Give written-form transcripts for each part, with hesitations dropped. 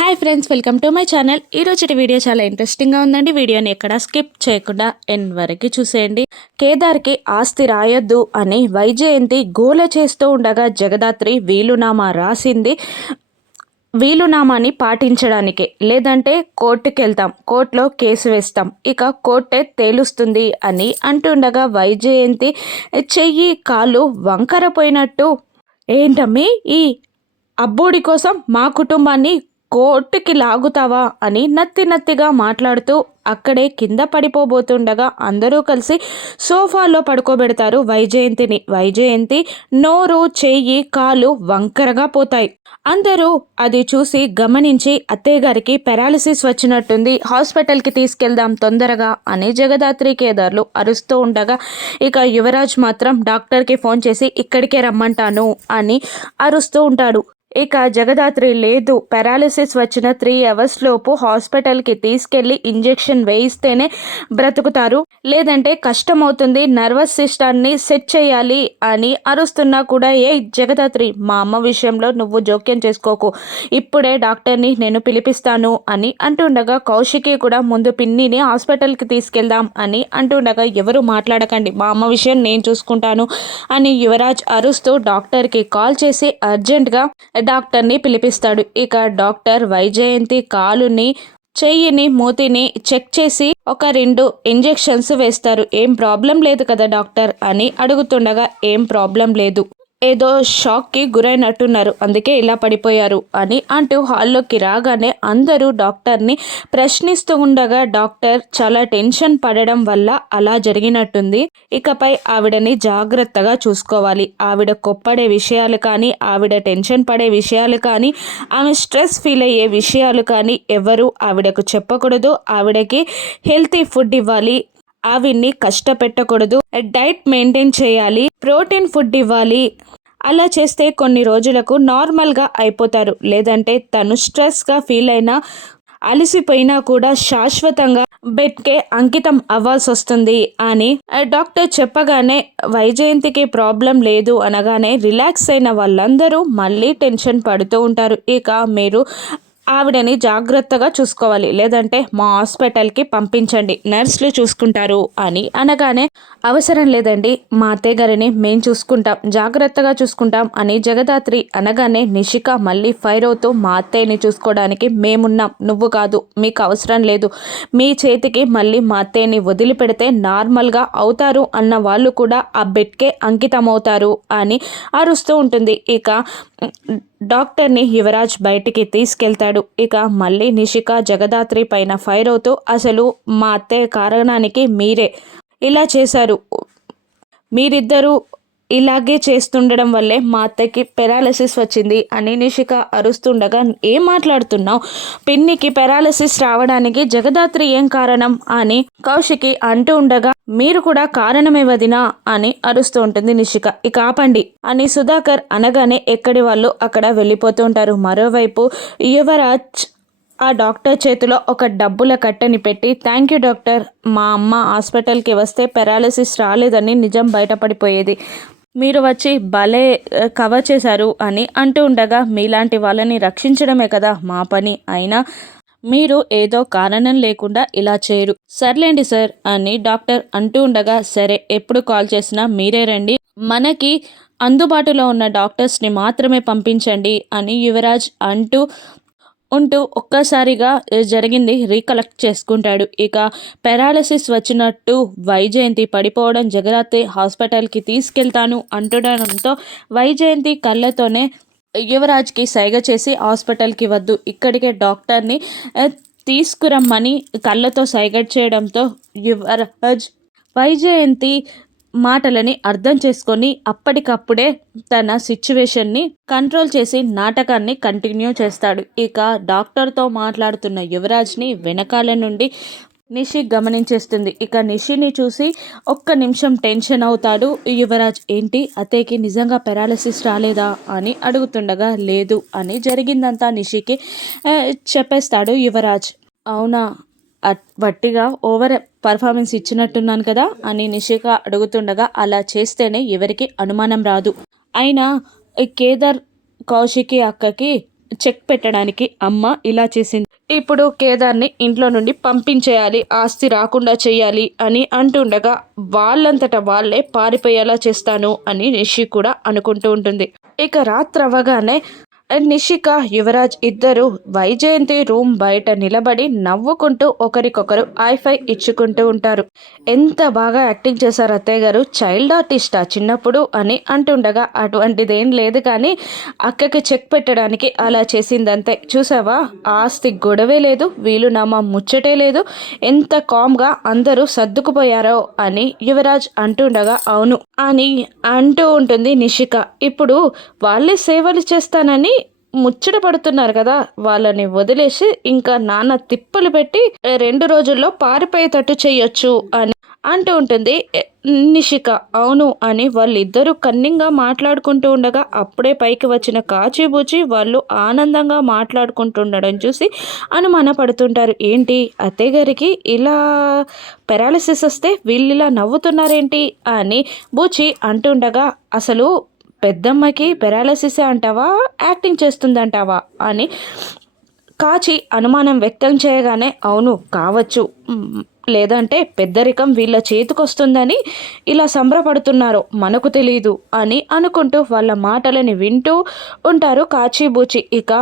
Hi friends, welcome to my channel. ఈరోజు video చాలా ఇంట్రెస్టింగ్గా ఉందండి. వీడియోని ఎక్కడ స్కిప్ చేయకుండా ఎండ్ వరకు చూసేయండి. కేదార్కి ఆస్తి రాయొద్దు అని వైజయంతి గోల చేస్తూ ఉండగా జగదాత్రి వీలునామా రాసింది. వీలునామాని పాటించడానికి, లేదంటే కోర్టుకి వెళ్తాం, కోర్టులో కేసు వేస్తాం, ఇక కోర్టే తేలుస్తుంది అని అంటుండగా వైజయంతి చెయ్యి కాలు వంకర పోయినట్టు, ఏంటమ్మి ఈ అబ్బోడి కోసం మా కుటుంబాన్ని కోర్టుకి లాగుతావా అని నత్తిగా మాట్లాడుతూ అక్కడే కింద పడిపోబోతుండగా అందరూ కలిసి సోఫాలో పడుకోబెడతారు వైజయంతిని. వైజయంతి నోరు, చెయ్యి, కాలు వంకరగా పోతాయి. అందరూ అది చూసి గమనించి అత్తయ్య గారికి పెరాలిసిస్ వచ్చినట్టుంది, హాస్పిటల్కి తీసుకెళ్దాం తొందరగా అని జగదాత్రి కేదార్లు అరుస్తూ ఉండగా ఇక యువరాజ్ మాత్రం డాక్టర్కి ఫోన్ చేసి ఇక్కడికే రమ్మంటాను అని అరుస్తూ ఉంటాడు. ఇక జగదాత్రి లేదు, పారాలిసిస్ వచ్చిన 3 అవర్స్ లోపు హాస్పిటల్కి తీసుకెళ్ళి ఇంజెక్షన్ వేయిస్తేనే బ్రతుకుతారు, లేదంటే కష్టమవుతుంది, నర్వస్ సిస్టాన్ని సెట్ చేయాలి అని అరుస్తున్నా కూడా ఏ జగదాత్రి, మా అమ్మ విషయంలో నువ్వు జోక్యం చేసుకోకు, ఇప్పుడే డాక్టర్ని నేను పిలిపిస్తాను అని అంటుండగా కౌశికి కూడా ముందు పిన్నిని హాస్పిటల్కి తీసుకెళ్దాం అని అంటుండగా ఎవరు మాట్లాడకండి, మా అమ్మ విషయం నేను చూసుకుంటాను అని యువరాజ్ అరుస్తూ డాక్టర్కి కాల్ చేసి అర్జెంటుగా డాక్టర్ని పిలిపిస్తాడు. ఇక డాక్టర్ వైజయంతి కాలుని, చెయ్యిని, మూతిని చెక్ చేసి ఒక 2 ఇంజెక్షన్స్ వేస్తారు. ఏం ప్రాబ్లం లేదు కదా డాక్టర్ అని అడుగుతుండగా ఏం ప్రాబ్లం లేదు, ఏదో షాక్కి గురైనట్టున్నారు, అందుకే ఇలా పడిపోయారు అని అంటూ హాల్లోకి రాగానే అందరూ డాక్టర్ని ప్రశ్నిస్తూ ఉండగా డాక్టర్ చాలా టెన్షన్ పడడం వల్ల అలా జరిగినట్టుంది, ఇకపై ఆవిడని జాగ్రత్తగా చూసుకోవాలి, ఆవిడ కొప్పడే విషయాలు కానీ, ఆవిడ టెన్షన్ పడే విషయాలు కానీ, ఆమె స్ట్రెస్ ఫీల్ అయ్యే విషయాలు కానీ ఎవరు ఆవిడకు చెప్పకూడదు, ఆవిడకి హెల్తీ ఫుడ్ ఇవ్వాలి, ఆవిడ్ని కష్టపెట్టకూడదు, డైట్ మెయింటైన్ చేయాలి, ప్రోటీన్ ఫుడ్ ఇవ్వాలి, అలా చేస్తే కొన్ని రోజులకు నార్మల్గా అయిపోతారు, లేదంటే తను స్ట్రెస్గా ఫీల్ అయినా, అలసిపోయినా కూడా శాశ్వతంగా బెడ్కే అంకితం అవ్వాల్సి వస్తుంది అని డాక్టర్ చెప్పగానే వైజయంతికి ప్రాబ్లం లేదు అనగానే రిలాక్స్ అయిన వాళ్ళందరూ మళ్ళీ టెన్షన్ పడుతూ ఉంటారు. ఇక మీరు ఆవిడని జాగ్రత్తగా చూసుకోవాలి, లేదంటే మా హాస్పిటల్కి పంపించండి, నర్సులు చూసుకుంటారు అని అనగానే అవసరం లేదండి, మా అత్తయ్య గారిని మేము చూసుకుంటాం, జాగ్రత్తగా చూసుకుంటాం అని జగదాత్రి అనగానే నిషిక మళ్ళీ ఫైర్ అవుతూ, మా అత్తయ్యని చూసుకోవడానికి మేమున్నాం, నువ్వు కాదు, మీకు అవసరం లేదు, మీ చేతికి మళ్ళీ మా అత్తయ్యని వదిలిపెడితే నార్మల్గా అవుతారు అన్న వాళ్ళు కూడా ఆ బెడ్కే అంకితం అవుతారు అని అరుస్తూ ఉంటుంది. ఇక డాక్టర్ని యువరాజ్ బయటికి తీసుకెళ్తాడు. ఇక మళ్ళీ నిషిక జగదాత్రి పైన ఫైర్ అవుతూ, అసలు మా అత్తయ్య కారణానికి మీరే ఇలా చేశారు, మీరిద్దరూ ఇలాగే చేస్తుండడం వల్లే మా అత్తయ్యకి పెరాలసిస్ వచ్చింది అని నిషిక అరుస్తుండగా, ఏం మాట్లాడుతున్నావు, పిన్నికి పెరాలసిస్ రావడానికి జగదాత్రి ఏం కారణం అని కౌశికి అంటూ ఉండగా, మీరు కూడా కారణమే వదినా అని అరుస్తూ ఉంటుంది నిషిక. ఇక ఆపండి అని సుధాకర్ అనగానే ఎక్కడి వాళ్ళు అక్కడ వెళ్ళిపోతూ ఉంటారు. మరోవైపు యువరాజ్ ఆ డాక్టర్ చేతిలో ఒక డబ్బుల కట్టని పెట్టి, థ్యాంక్ యూ డాక్టర్, మా అమ్మ హాస్పిటల్కి వస్తే పెరాలసిస్ రాలేదని నిజం బయటపడిపోయేది, మీరు వచ్చి భలే కవర్ చేశారు అని అంటూ ఉండగా, మీలాంటి వాళ్ళని రక్షించడమే కదా మా పని, అయినా మీరు ఏదో కారణం లేకుండా ఇలా చేయరు, సర్లేండి సార్ అని డాక్టర్ అంటూ ఉండగా, సరే ఎప్పుడు కాల్ చేసినా మీరే రండి, మనకి అందుబాటులో ఉన్న డాక్టర్స్ని మాత్రమే పంపించండి అని యువరాజ్ ఉంటూ ఒక్కసారిగా జరిగింది రీకలెక్ట్ చేసుకుంటాడు. ఇక పెరాలసిస్ వచ్చినట్టు వైజయంతి పడిపోవడం, జగదాత్రి హాస్పిటల్కి తీసుకెళ్తాను అంటుండడంతో వైజయంతి కళ్ళతోనే యువరాజ్కి సైగ చేసి హాస్పిటల్కి వద్దు, ఇక్కడికే డాక్టర్ని తీసుకురమ్మని కళ్ళతో సైగ చేయడంతో యువరాజ్ వైజయంతి మాటలని అర్థం చేసుకొని అప్పటికప్పుడే తన సిచ్యువేషన్ని కంట్రోల్ చేసి నాటకాన్ని కంటిన్యూ చేస్తాడు. ఇక డాక్టర్తో మాట్లాడుతున్న యువరాజ్ని వెనకాల నుండి నిషి గమనించేస్తుంది. ఇక నిషిని చూసి ఒక్క నిమిషం టెన్షన్ అవుతాడు యువరాజ్. ఏంటి, అత్తయ్యకి నిజంగా పెరాలసిస్ రాలేదా అని అడుగుతుండగా, లేదు అని జరిగిందంతా నిషికి చెప్పేస్తాడు యువరాజ్. అవునా, వట్టిగా ఓవర్ పర్ఫార్మెన్స్ ఇచ్చినట్టున్నాను కదా అని నిషిక అడుగుతుండగా, అలా చేస్తేనే ఎవరికి అనుమానం రాదు, అయినా కేదార్ కౌశికి అక్కకి చెక్ పెట్టడానికి అమ్మ ఇలా చేసింది. ఇప్పుడు కేదార్ని ఇంట్లో నుండి పంపించేయాలి, ఆస్తి రాకుండా చేయాలి అని అంటుండగా వాళ్ళంతట వాళ్ళే పారిపోయేలా చేస్తాను అని నిషి కూడా అనుకుంటూ ఉంటుంది. ఇక రాత్రి అవ్వగానే నిషిక యువరాజ్ ఇద్దరు వైజయంతి రూమ్ బయట నిలబడి నవ్వుకుంటూ ఒకరికొకరు ఐఫై ఇచ్చుకుంటూ ఉంటారు. ఎంత బాగా యాక్టింగ్ చేశారు అత్తయ్య గారు, చైల్డ్ ఆర్టిస్టా చిన్నప్పుడు అని అంటుండగా అటువంటిదేం లేదు కానీ అక్కకి చెక్ పెట్టడానికి అలా చేసిందంతే. చూసావా, ఆస్తి గొడవే లేదు, వీలునామా ముచ్చటే లేదు, ఎంత కామ్గా అందరూ సర్దుకుపోయారో అని యువరాజ్ అంటుండగా అవును అని అంటూ ఉంటుంది నిషిక. ఇప్పుడు వాళ్ళే సేవలు చేస్తానని ముచ్చట పడుతున్నారు కదా, వాళ్ళని వదిలేసి ఇంకా నాన్న తిప్పలు పెట్టి 2 రోజుల్లో పారిపోయేటట్టు చెయ్యొచ్చు అని అంటూ ఉంటుంది నిషిక. అవును అని వాళ్ళిద్దరూ కన్నింగా మాట్లాడుకుంటూ ఉండగా అప్పుడే పైకి వచ్చిన కాచిబూచి వాళ్ళు ఆనందంగా మాట్లాడుకుంటుండడం చూసి అనుమాన పడుతుంటారు. ఏంటి అత్తయ్య గారికి ఇలా పెరాలసిస్ వస్తే వీళ్ళు ఇలా నవ్వుతున్నారేంటి అని బూచి అంటుండగా అసలు పెద్దమ్మకి పెరాలసిసే అంటావా, యాక్టింగ్ చేస్తుందంటావా అని కాచి అనుమానం వ్యక్తం చేయగానే అవును కావచ్చు, లేదంటే పెద్దరికం వీళ్ళ చేతికొస్తుందని ఇలా సంబరపడుతున్నారో మనకు తెలియదు అని అనుకుంటూ వాళ్ళ మాటలని వింటూ ఉంటారు కాచిబూచి. ఇక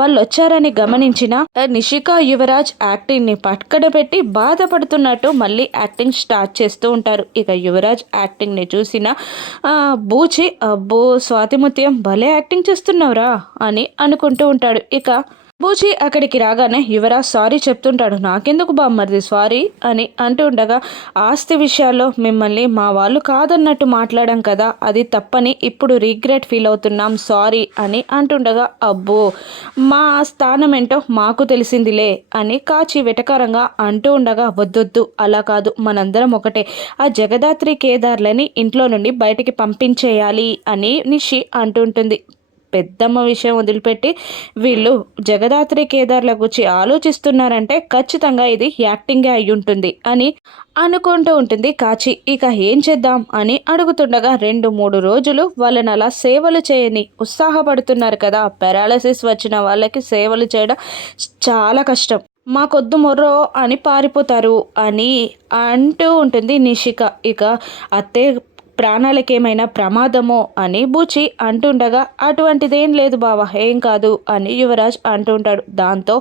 వాళ్ళు వచ్చారని గమనించిన నిషిక యువరాజ్ యాక్టింగ్ని పక్కన పెట్టి బాధపడుతున్నట్టు మళ్ళీ యాక్టింగ్ స్టార్ట్ చేస్తూ ఉంటారు. ఇక యువరాజ్ యాక్టింగ్ని చూసిన బూచి అబ్బో స్వాతిముత్యం భలే యాక్టింగ్ చేస్తున్నావురా అని అనుకుంటూ ఉంటాడు. ఇక బూచి అక్కడికి రాగానే యువరాజ్ సారీ చెప్తుంటాడు. నాకెందుకు బామ్మర్ది సారీ అని అంటూ ఉండగా ఆస్తి విషయాల్లో మిమ్మల్ని మా వాళ్ళు కాదన్నట్టు మాట్లాడాం కదా, అది తప్పని ఇప్పుడు రిగ్రెట్ ఫీల్ అవుతున్నాం, సారీ అని అంటుండగా అబ్బో మా స్థానం ఏంటో మాకు తెలిసిందిలే అని కాచి వెటకారంగా అంటూ ఉండగా వద్దొద్దు అలా కాదు, మనందరం ఒకటే, ఆ జగదాత్రి కేదార్లని ఇంట్లో నుండి బయటికి పంపించేయాలి అని నిషి అంటుంటుంది. పెద్దమ్మ విషయం వదిలిపెట్టి వీళ్ళు జగదాత్రి కేదార్ల గురించి ఆలోచిస్తున్నారంటే ఖచ్చితంగా ఇది యాక్టింగే అయి ఉంటుంది అని అనుకుంటూ ఉంటుంది కాచి. ఇక ఏం చేద్దాం అని అడుగుతుండగా 2-3 రోజులు వాళ్ళని అలా సేవలు చేయని ఉత్సాహపడుతున్నారు కదా, పెరాలసిస్ వచ్చిన వాళ్ళకి సేవలు చేయడం చాలా కష్టం, మాకొద్దు మొర్రో అని పారిపోతారు అని అంటూ ఉంటుంది నిషిక. ఇక అత్తే ప్రాణాలకేమైనా ప్రమాదమో అని బూచి అంటుండగా అటువంటిదేం లేదు బావా, ఏం కాదు అని యువరాజ్ అంటుంటాడు. దాంతో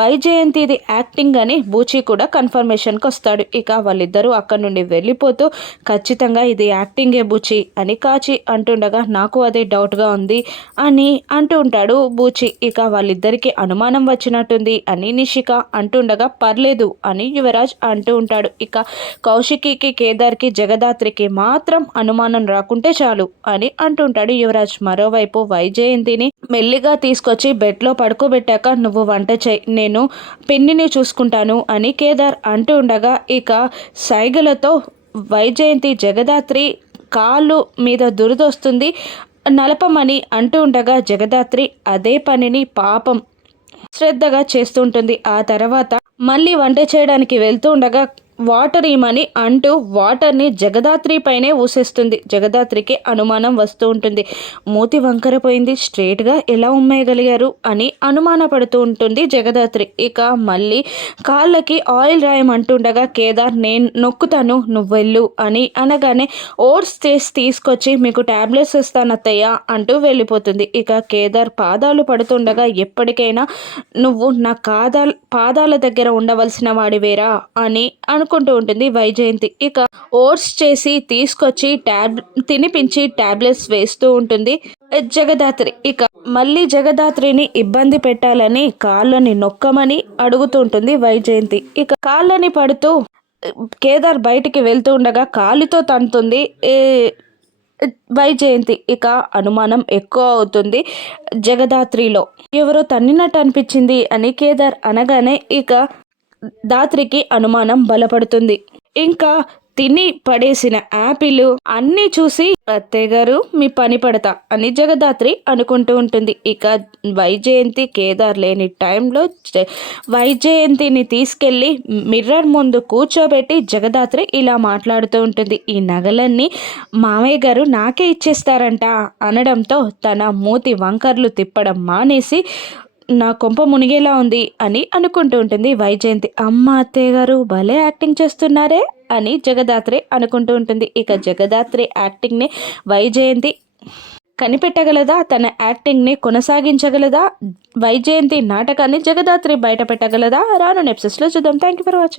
వైజయంతిది యాక్టింగ్ అని బూచి కూడా కన్ఫర్మేషన్కి వస్తాడు. ఇక వాళ్ళిద్దరూ అక్కడి నుండి వెళ్ళిపోతూ ఖచ్చితంగా ఇది యాక్టింగే బూచి అని కాచి అంటుండగా నాకు అదే డౌట్గా ఉంది అని అంటూ ఉంటాడు బూచి. ఇక వాళ్ళిద్దరికీ అనుమానం వచ్చినట్టుంది అని నిషిక అంటుండగా పర్లేదు అని యువరాజ్ అంటూ ఉంటాడు. ఇక కౌశికికి కేదార్కి జగదాత్రికి మాత్రం అనుమానం రాకుంటే చాలు అని అంటుంటాడు యువరాజ్. మరోవైపు వైజయంతిని మెల్లిగా తీసుకొచ్చి బెడ్లో పడుకోబెట్టాక నువ్వు వంట చేయి, నేను పిన్నిని చూసుకుంటాను అని కేదార్ అంటూ ఉండగా ఇక సైగలతో వైజయంతి జగదాత్రి కాళ్ళు మీద దురదొస్తుంది నలపమని అంటూ ఉండగా జగదాత్రి అదే పనిని పాపం శ్రద్ధగా చేస్తుంటుంది. ఆ తర్వాత మళ్ళీ వంట చేయడానికి వెళ్తూ ఉండగా వాటర్ ఇమ్మని అంటూ వాటర్ని జగదాత్రి పైనే ఊసేస్తుంది. జగదాత్రికి అనుమానం వస్తూ ఉంటుంది. మూతి వంకరపోయింది, స్ట్రేట్గా ఎలా ఉమ్మేయగలిగారు అని అనుమాన పడుతూ ఉంటుంది జగదాత్రి. ఇక మళ్ళీ కాళ్ళకి ఆయిల్ రాయమంటుండగా కేదార్ నేను నొక్కుతాను నువ్వు వెళ్ళు అని అనగానే ఓట్స్ చేసి తీసుకొచ్చి మీకు ట్యాబ్లెట్స్ ఇస్తాను అత్తయ్య అంటూ వెళ్ళిపోతుంది. ఇక కేదార్ పాదాలు పడుతుండగా ఎప్పటికైనా నువ్వు నా పాదాల దగ్గర ఉండవలసిన వాడివేరా అని అనుకుంటూ ఉంటుంది వైజయంతి. ఇక ఓట్స్ చేసి తీసుకొచ్చి తినిపించి టాబ్లెట్స్ వేస్తూ ఉంటుంది జగదాత్రి. ఇక మళ్ళీ జగదాత్రిని ఇబ్బంది పెట్టాలని కాళ్ళని నొక్కమని అడుగుతూ ఉంటుంది వైజయంతి. ఇక కాళ్ళని పడుతూ కేదార్ బయటికి వెళ్తూ ఉండగా కాలుతో తంతుంది వైజయంతి. ఇక అనుమానం ఎక్కువ అవుతుంది జగదాత్రిలో, ఎవరో తన్నినట్టు అనిపించింది అని కేదార్ అనగానే ఇక దాత్రికి అనుమానం బలపడుతుంది. ఇంకా తిని పడేసిన యాపిల్ అన్నీ చూసి అత్తయ్య గారు మీ పని పడతా అని జగదాత్రి అనుకుంటూ ఉంటుంది. ఇక వైజయంతి కేదార్ లేని టైంలో వైజయంతిని తీసుకెళ్ళి మిర్రర్ ముందు కూర్చోబెట్టి జగదాత్రి ఇలా మాట్లాడుతూ ఉంటుంది. ఈ నగలన్నీ మామయ్య గారు నాకే ఇచ్చేస్తారంట అనడంతో తన మూతి వంకర్లు తిప్పడం మానేసి నా కొంప మునిగేలా ఉంది అని అనుకుంటూ ఉంటుంది వైజయంతి. అమ్మ అత్తయ్య గారు భలే యాక్టింగ్ చేస్తున్నారే అని జగదాత్రి అనుకుంటూ ఉంటుంది. ఇక జగదాత్రి యాక్టింగ్ని వైజయంతి కనిపెట్టగలదా? తన యాక్టింగ్ని కొనసాగించగలదా? వైజయంతి నాటకాన్ని జగదాత్రి బయట పెట్టగలదా? రాను ఎపిసోడ్స్లో చూద్దాం. Thank you for watching.